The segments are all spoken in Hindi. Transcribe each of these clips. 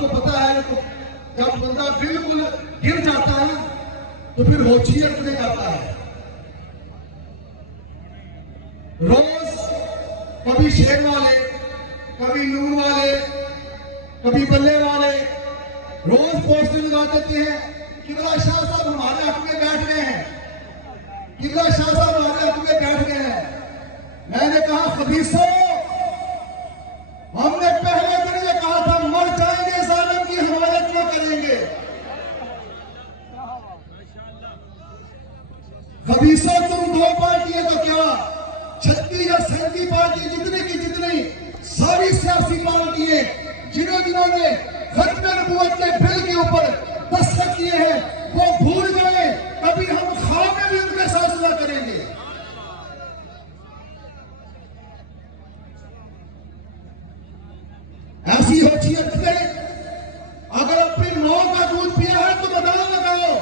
आपको पता है तो जब बंदा बिल्कुल गिर जाता है तो फिर होशियत नहीं करता है। रोज कभी शेर वाले, कभी नून वाले, कभी बल्ले वाले रोज पोस्टर लगा देते हैं, किबला शाह साहब हमारे हक में बैठ गए हैं, किबला शाह साहब हमारे हक में बैठ गए हैं। मैंने कहा खबीसों, हमने पहले दिन ये कहा था मर जाएंगे जालिम की हिमायत न करेंगे। खबीसों तुम दो पार्टी है तो क्या 36 या 37 पार्टी जितनी की जितनी सारी सियासी पार्टियां जिन्होंने खत्म नबूवत के बिल के ऊपर दस्तखत किए हैं वो भूल गए कभी हम ख्वाब में भी उनके साथ सुना करेंगे। ऐसी होशियत से अगर अपनी मां का दूध पिया है तो बदाम लगाओ।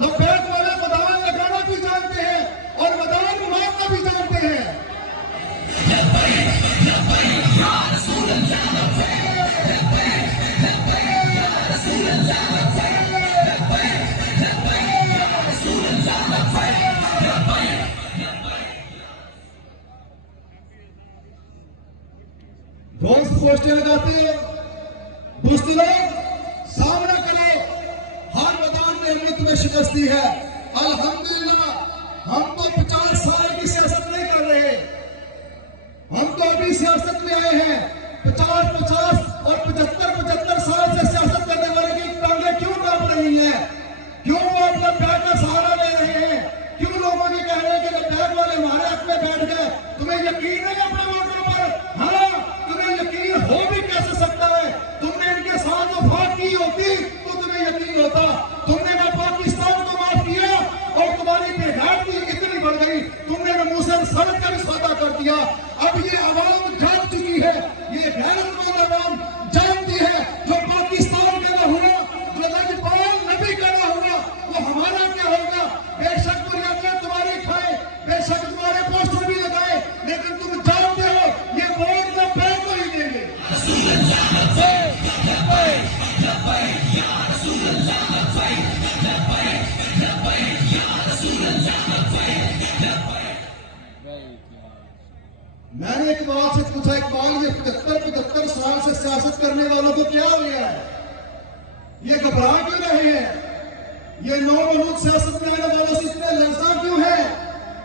लबैक वाले बदाम लगाना भी जानते हैं और बदाम मारना भी जानते हैं। रोज पोस्टर लगाते हो, दोस्त लोग सामना करो, हर मैदान में हमने तुम्हें शिकस्त दी है। अल्हम्दुलिल्लाह हम तो 50 साल की सियासत नहीं कर रहे, हम तो अभी सियासत में आए हैं। 50 और 75 साल से सियासत करने वाले की टांगें क्यों कांप रही हैं? क्यों वो अपना पैर का सहारा ले रहे हैं? क्यों लोगों की कह रहे हैं कि बैग वाले हमारे हक में बैठ गए? तुम्हें यकीन है अपने वोटरों पर? हाँ, तुम्हें यकीन हो भी कैसे सकता है? तुमने इनके साथ वफा की होती तो तुम्हें यकीन होता। तुमने ना पाकिस्तान को माफ किया और तुम्हारी बेगैरती इतनी बढ़ गई, तुमने नमूसन सड़क का भी सौदा कर दिया। अब ये आवाम जान चुकी है, ये गैरतमंद आवाम जानती है जो पाकिस्तान का ना हुआ, जो लजपाल नबी का ना हुआ, वो हमारा क्या होगा? बेशक बुनियादें तुम्हारी खाए, बेशक तुम्हारे पोस्टर भी लगाए, लेकिन तुम जानते हो ये वोट ना पैर को ही देंगे। मैंने इकबाल से पूछा, इकबाल ये 75 साल से सियासत करने वालों को क्या हो गया है? ये घबरा क्यों रहे हैं? ये नौमनूद सियासत में आने वालों से इतने लर्जा क्यों है?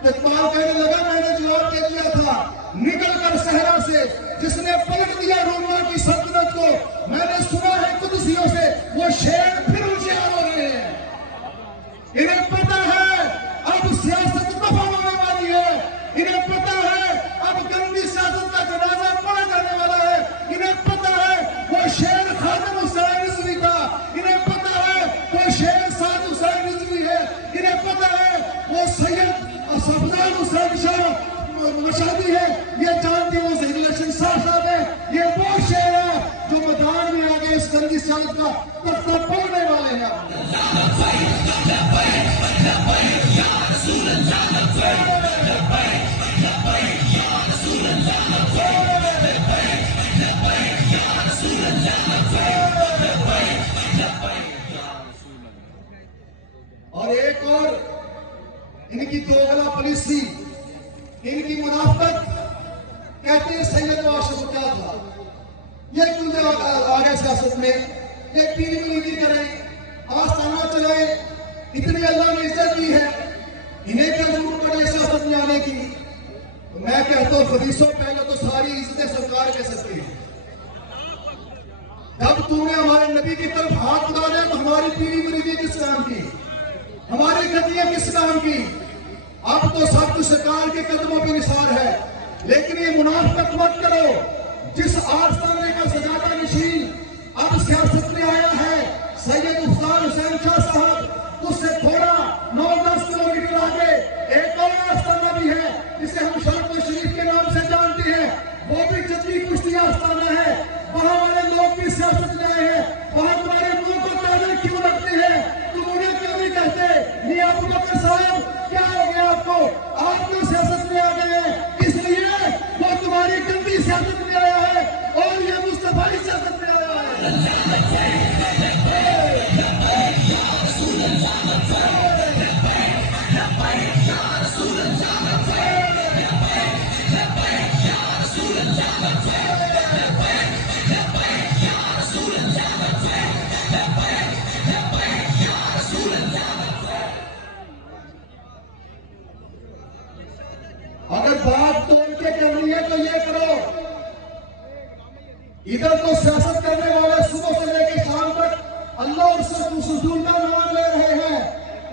इकबाल कहने लगा, मैंने जवाब दे दिया था, निकल कर सहरा से जिसने पलट दिया रोमा की सल्तनत को। मैंने सुना है कुदसियों से वो शेर फिर होशियार हो रहे हैं। इन्हें पता है अब सियासत दफा होने वाली है, इन्हें पता है अब गंदी सियासत का जनाजा पड़ा जाने वाला है। इन्हें पता है वो शेर खादिम हुसैन रिजवी था, इन्हें पता है वो शेर साद हुसैन रिजवी है, इन्हें पता है वो सैयद सफदर हुसैन शाह मशादी है। ये जानते हो इलेक्शन साहब है, ये वो शेर है जो मैदान में आगे इस गंदी सियासत का तख्ता तोड़ने वाले हैं। और एक और इनकी दोगला पॉलिसी, इनकी मुनाफत, कहते हैं सैयद वाशिफ क्या था, ये क्यों आ गए सियासत में, ये पीली मिली करें, आस्थाना चलाए, इतनी अल्लाह ने इज्जत दी है, इन्हें क्या जरूरत पड़े सियासत में आने की? तो मैं कहता हूं खबीसों, पहले तो सारी इज्जतें सरकार कह सकती है। जब तुमने हमारे नबी की तरफ हाथ उठाया तो हमारी पीली मिली किस काम की, हमारी गतियां किस काम की? अब तो सब कुछ सरकार के कदमों पर निसार है, लेकिन ये मुनाफिकत मत करो। जिस आस्थाने का सजादा नशीन अब सियासत में आया है सैयद अफजल हुसैन शाह साहब, उससे थोड़ा 9-10 किलोमीटर आगे एक और आस्थाना भी है जिसे हम शरफ शरीफ के नाम से जानते हैं, वो भी जद्दी कुश्ती आस्थाना है। वहां वाले लोग भी सियासत में आए हैं, वहां तुम्हारे मुंह को ताले क्यों रखते हैं? तुम उन्हें क्यों नहीं कहते ये अबू बकर साहब क्या हो गया आपको? आप तो सियासत में आ गए हैं, इसलिए वो तुम्हारी गंदी सियासत में आया है और ये मुस्तफाई सियासत में आया है। इधर तो सियासत करने वाले सुबह से लेकर शाम तक अल्लाह और रसूल का नाम ले रहे हैं,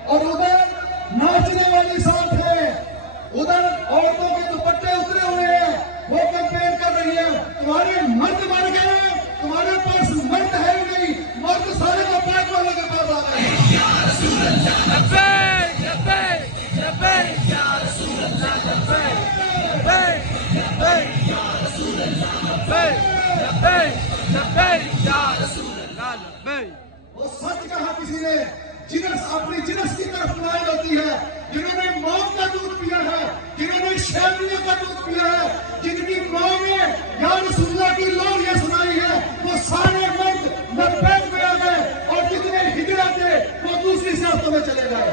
और उधर नाचने वाली साथ है, उधर औरतों के दुपट्टे उतरे हुए हैं, वो कंपेयर कर रही है। तुम्हारे मर्द मर गए, तुम्हारे पास मर्द है ही नहीं, मर्द सारे तो पैक वाले के पास आ गए। वो सच कहा किसी ने, जिनस अपनी जिनस की तरफ माइल होती है, जिन्होंने मां का दूध पिया है, जिन्होंने शैलियों का दूध पिया है, जिनकी मां ने या रसूलुल्लाह की लोरियां सुनाई है, वो सारे मर्द लब्बैक में आ गए, और जितने हिजरत थे वो दूसरी सियासतों में चले गए।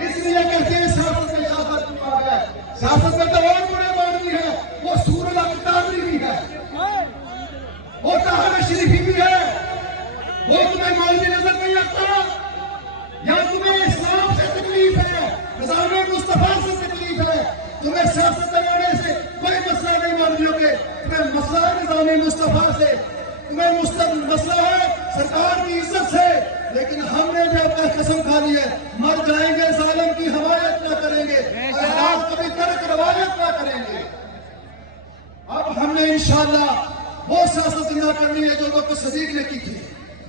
इसलिए कहते हैं सियासत में सियासत आ गया। सियासत में तो और बड़े आदमी है, वो सूरज अख्तारी भी है, वो तहारा शरीफी भी है। वो तुम्हें मौलवी नजर नहीं आता, या तुम्हें इस्लाम से तकलीफ है, निज़ाम मुस्तफा से तकलीफ है, तुम्हें सियासत करने से कोई मसला नहीं मौलवियों के, तुम्हें मसला है निज़ाम मुस्तफा से, तुम्हें मसला है सरकार की इज्जत से। लेकिन हमने भी अपना कसम खा ली है, मर जाएंगे जालिम की हमायत न करेंगे, और कभी तर्क रवायत न करेंगे। अब हमने इंशाअल्लाह वो सियासत जिंदा करनी है जो वक्त सदीक ने की थी,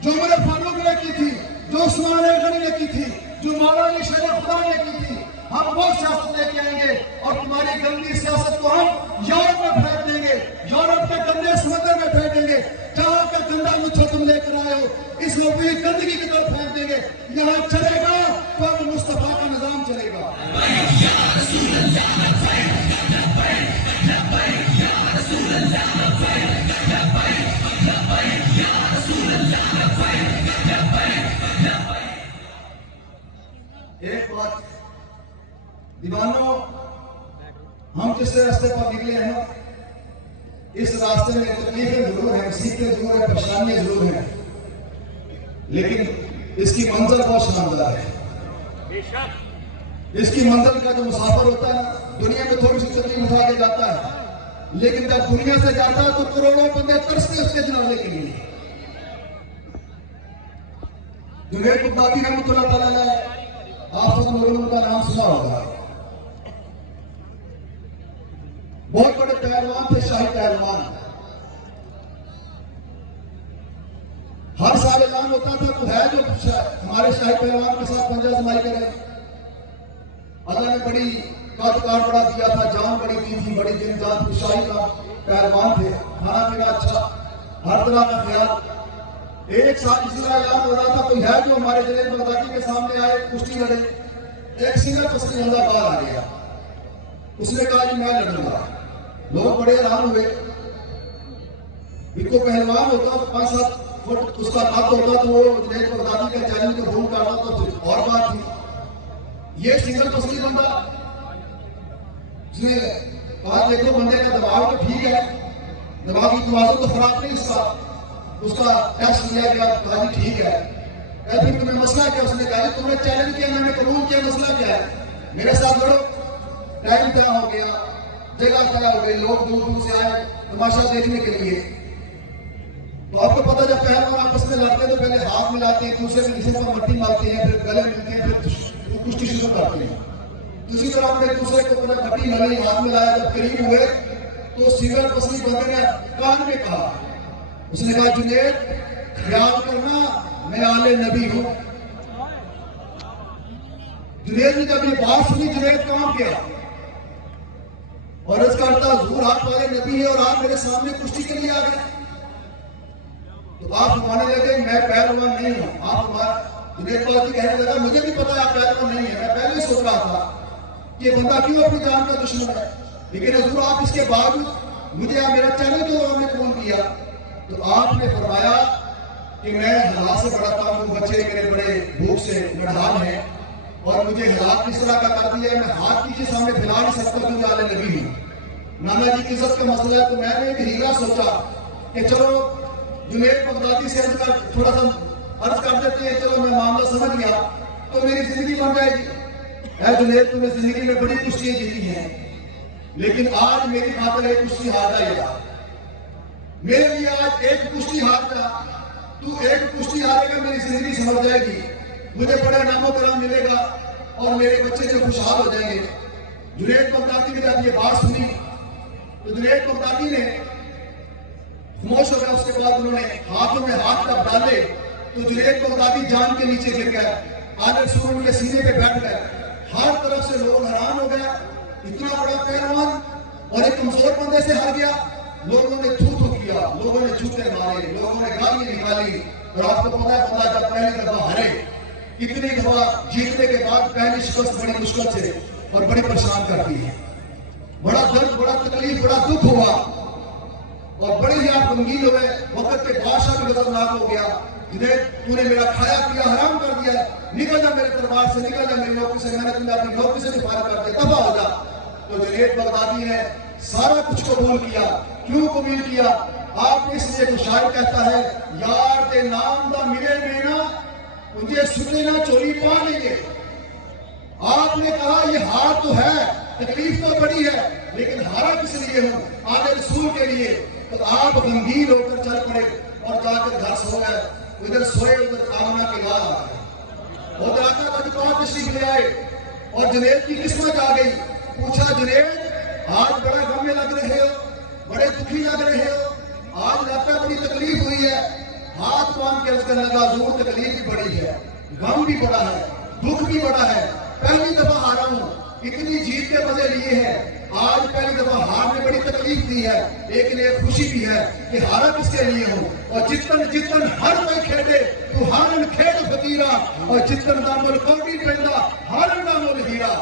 जो उमर फारूक ने की थी, जो उस्मान गनी ने की थी, जो मौलाना शेर खुदा ने की थी। हम वो सियासत लेके आएंगे, और तुम्हारी गंदी सियासत को हम यूरोप में फेंक देंगे, यूरोप के गंदे समुद्र में फेंक देंगे। जहां का गंदा मुझे तुम लेकर आए हो, इस लोगों की गंदगी की तरफ फेंक देंगे। यहाँ चलेगा तो अब मुस्तफा का निजाम चलेगा। एक बात दीवानों, हम जिस रास्ते पर निकले हैं ना, इस रास्ते में तकलीफें जरूर हैं, मुसीबतें जरूर हैं, परेशानियां जरूर हैं, लेकिन इसकी मंजिल बहुत शानदार है। इसकी मंजिल का जो मुसाफिर होता है ना, दुनिया में थोड़ी सी तकलीफ उठा के जाता है, लेकिन जब दुनिया से जाता है तो करोड़ों बंदे तरसते उसके जनाजे के लिए। जुनैद बगदादी रहमतुल्लाह तआला अलैह, आप सब लोगों का नाम सुना होगा। बहुत बड़े पहलवान थे, शाही पहलवान। हर साल ऐलान होता था तो है जो हमारे शाही पहलवान के साथ पंजा जमाई करे। अल्लाह ने बड़ी कारोबार बड़ा दिया था, जान बड़ी दी थी, बड़ी दिन जान थी, शाही का पहलवान थे, खाना पीना अच्छा, हर तरह का ख्याल। एक साल इसलिए ऐलान हो रहा था, कोई है जो हमारे जुनैद बगदादी के सामने आए, कुश्ती लड़े। एक सिंगल पसली बंदा बाहर आ गया, उसने कहा कि मैं लड़ूंगा। लोग बड़े हैरान हुए। इनको पहलवान होता तो 5-7 फुट उसका कद होता तो वो जुनैद बगदादी का चैलेंज को भूल करना तो और बात थी। ये सिंगल पसली बंदा, उसने कहा देखो बंदे का दबाव तो ठीक है, दबाव की तवाज़ुन तो खराब नहीं, उसका टेस्ट लिया गया, कहा ठीक है। फिर तुम्हें मसला क्या? उसने कहा तुमने चैलेंज किया, मैंने कबूल किया, मसला क्या है? मेरे साथ लड़ो। टाइम तय हो गया, जगह तय हो गई, लोग दूर दूर से आए तमाशा देखने के लिए। तो आपको पता, जब पहलवान आपस में लड़ते हैं तो पहले हाथ मिलाते हैं, दूसरे के नीचे पर मट्टी मारते हैं, फिर गले मिलते हैं, फिर कुश्ती शुरू करते हैं। दूसरी तरफ अपने दूसरे को पूरा मट्टी मिलाई, हाथ मिलाया, जब करीब हुए तो सिंगल पसली बंदे ने कान में कहा, उसने कहा जुनैद ख्याल करना मैं आले नबी हूं। जुनैद ने जब ये बात सुनी, जुनैद काम किया और इसका अर्थ हुजूर आप वाले नबी है और आप मेरे सामने कुश्ती के लिए आ गए। तो आप मानने लगे मैं पहलवान नहीं हूं। आप जुनैद बगदादी कहने लगा मुझे भी पता है आप पहलवान नहीं है, मैं पहले सोच रहा था कि ये बंदा क्यों अपनी जान का दुश्मन है, लेकिन हुजूर आप इसके बावजूद मुझे मेरा चैलेंज तो आपने कबूल किया। तो आपने फरमाया कि मैं हालात से बड़ा काम हूँ, बच्चे मेरे बड़े भूख से नडहाल हैं और मुझे हालात किस तरह का कर दिया है, मैं हाथ किसी सामने फैला नहीं सकता क्योंकि आले नबी हूँ। नाना जी की इज्जत का मसला है। तो मैंने एक हीरा सोचा कि चलो जुनैद बगदादी से थोड़ा सा अर्ज कर देते हैं, चलो मैं मामला समझ गया तो मेरी जिंदगी बन जाएगी। जुनैद तुमने जिंदगी में बड़ी कुश्तियां जीती हैं, लेकिन आज मेरी खातिर एक कुश्ती हार जाएगा। मेरे लिए आज एक कुश्ती हारना, तू एक कुश्ती हारेगा मेरी जिंदगी समझ जाएगी, मुझे बड़ा नामो कराम मिलेगा और मेरे बच्चे जो खुशहाल हो जाएंगे। जुनैद बगदादी ने जब ये बात सुनी तो जुनैद बगदादी ने खामोश हो गया। उसके बाद उन्होंने हाथों में हाथ जब डाले तो जुनैद बगदादी जान के नीचे गिर गया, आले रसूल के सीने पे बैठ गए। हर तरफ से लोग हैरान हो गए, इतना बड़ा पहलवान और एक कमजोर बंदे से हार गया। लोगों ने थू थू किया, लोगों ने जूते मारे, लोगों ने गाली निकाली। और आपको पता है बंदा जब पहली दफा हारे, कितनी दफा जीतने के बाद पहली शिकस्त बड़ी मुश्किल से और बड़ी परेशान करती है। बड़ा दर्द, बड़ा तकलीफ, बड़ा दुख हुआ और बड़े ही आप गमगीन हुए। वक्त के बादशाह भी खतरनाक हो गया, जुनैद तूने मेरा खाया पिया हराम कर दिया, निकल जा मेरे दरबार से, निकल जा मेरी नौकरी से, मैंने तुम्हें अपनी नौकरी से भी फारिग कर दिया, दफा हो जा। तो जुनैद बगदादी ने सारा कुछ कबूल किया। क्यों कबूल किया? आप इसलिए तो शायर कहता है, यार के नाम दा मिले में ना मुझे सुने ना चोरी पा लेंगे। आपने कहा ये हार तो है, तकलीफ तो बड़ी है, लेकिन हारा किस लिए हूं? आले रसूल के लिए। तो आप गंभीर होकर चल पड़े और जाकर घर सो गए। उधर सोए, उधर आमना के लाल आ गए, उधर आका का तशरीफ ले आए और जुनैद की किस्मत आ गई। पूछा, जुनैद आज बड़ा गम में लग रहे हो, बड़े दुखी लग रहे हो, आज लगता बड़ी तकलीफ हुई है। हाथ बांध के उसका लगा, जरूर तकलीफ भी बड़ी है, गम भी बड़ा है, दुख भी बड़ा है। पहली दफा हारा हूं, इतनी जीत के मजे लिए हैं, आज पहली दफा हार में बड़ी तकलीफ दी है, लेकिन एक खुशी भी है कि हारा किसके लिए हूं। और जितन जितन हर कोई खेले तू हारन खेल फकीरा, और जितन दामल कौड़ी पैदा हारन दामल हीरा।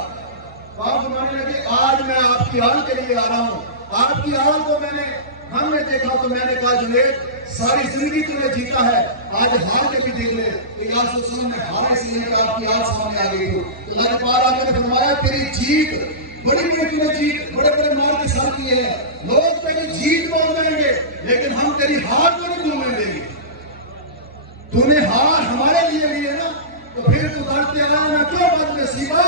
आप मानने लगे, आज मैं आपकी हाल के लिए आ रहा हूं। आपकी हाल को मैंने हमने देखा तो मैंने कहा, जुनैद सारी जिंदगी तूने जीता है, आज हार के भी देख ले। तो यार सुल्तान ने हार इसलिए कि आपकी हाल सामने आ गई हो। तो अल्लाह पाक आपने फरमाया, तेरी जीत बड़ी बड़ी तूने जीत बड़े बड़े मार के साथ किए हैं, लोग तेरी जीत बोल देंगे, लेकिन हम तेरी हार को नहीं बोलने देंगे। तूने हार हमारे लिए लिए ना, तो फिर तू करते आया मैं क्यों बदनसीबा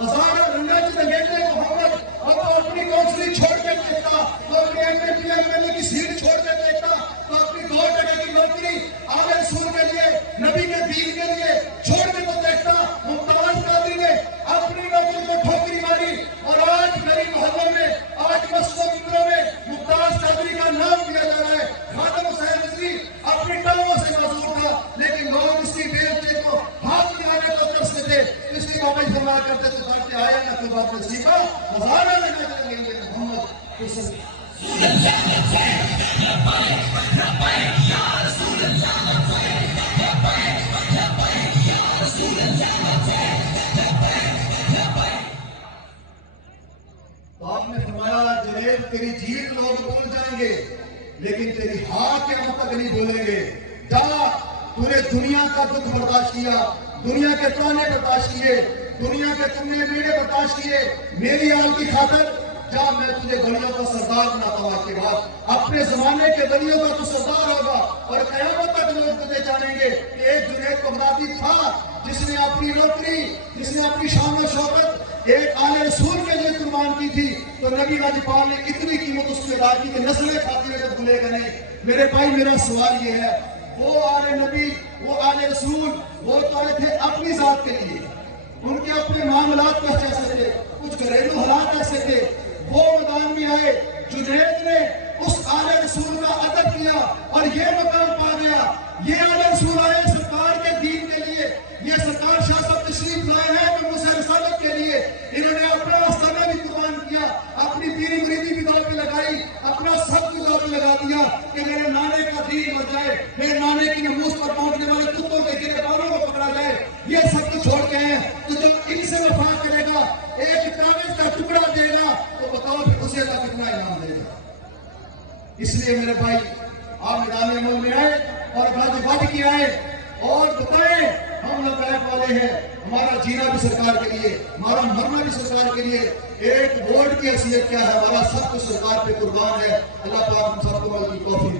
नजारा रंगा चेहरे मोहम्मद। अब तो अपनी काउंसिलिंग छोड़ के देता, तो अपने एमएलए की सीट छोड़ के देता, तो अपनी 2 जगह की नौकरी आले रसूल के लिए, नबी के दीन के लिए छोड़ के तो देखता। मुमताज कादरी ने अपनी नौकरी को ठोकरी मारी और आज गरीब मोहल्लों में, आज मस्जिदों में मुमताज कादरी का नाम लिया जा रहा है। खादिम हुसैन रिजवी अपनी टांगों से मजबूर था, लेकिन लोग इसकी बेइज्जती को हाथ लगाने को तरसते थे। इसलिए बाबा जी फरमाया करते थे, आया ना तो बाप नसीबा नजारा लगा देंगे मोहम्मद। तो आपने फरमाया, जुनैद तेरी जीत लोग भूल जाएंगे, लेकिन तेरी हार क़यामत तक नहीं भूलेंगे। जा, तूने दुनिया का दुख बर्दाश्त किया, दुनिया के ताने बर्दाश्त किए, दुनिया के तुमने मेरे बर्दाश्त किए, मेरी हाल की खातिर जा, मैं तुझे गलियों का सरदार बनाता हूं। के बाद अपने जमाने के गलियों का तू सरदार होगा और कयामत तक लोग तुझे जानेंगे कि एक जुनैद बगदादी था जिसने अपनी नौकरी, जिसने अपनी शान और शौकत एक आले रसूल के लिए कुर्बान की थी। तो नबी राजपाल ने इतनी कीमत उसकी अदा की कि नस्लें खाती है, भूलेगा नहीं। मेरे भाई, मेरा सवाल ये है, वो आले नबी, वो आले रसूल, वो तो आए थे अपनी जात के लिए, उनके अपने मामलात कैसे थे, कुछ घरेलू हालात ऐसे थे, वो मैदान में आए। जुनैद ने उस आले रसूल का अदब किया और ये मकाम पा गया। ये आले रसूल आए सरकार के दीन के लिए, ये सरकार शाह साहब तशरीफ लाए हैं तो मुझसे रिसालत के लिए। इन्होंने अपना आस्थाना भी कुर्बान किया, अपनी पीरी मुरीदी भी दांव पे लगाई, अपना सब कुछ दांव पे लगा दिया कि मेरे नाने का दीन मर जाए, मेरे नाने की नमूस पर पहुंचने वाले कुत्तों के गिरफ्तारों को पकड़ा जाए। ये सब कुछ छोड़ के हैं, तो जो इनसे वफा करेगा, एक कागज का टुकड़ा देगा, तो बताओ फिर उसे अल्लाह कितना इनाम देगा। इसलिए मेरे भाई, आप मैदान अमल में आए और गज के आए और बताएं, हम लबैक वाले हैं, हमारा जीना भी सरकार के लिए, हमारा मरना भी सरकार के लिए। एक वोट की हैसियत क्या है, हमारा सब कुछ सरकार पे कुर्बान है। अल्लाह पाक हम सबको की तौफीक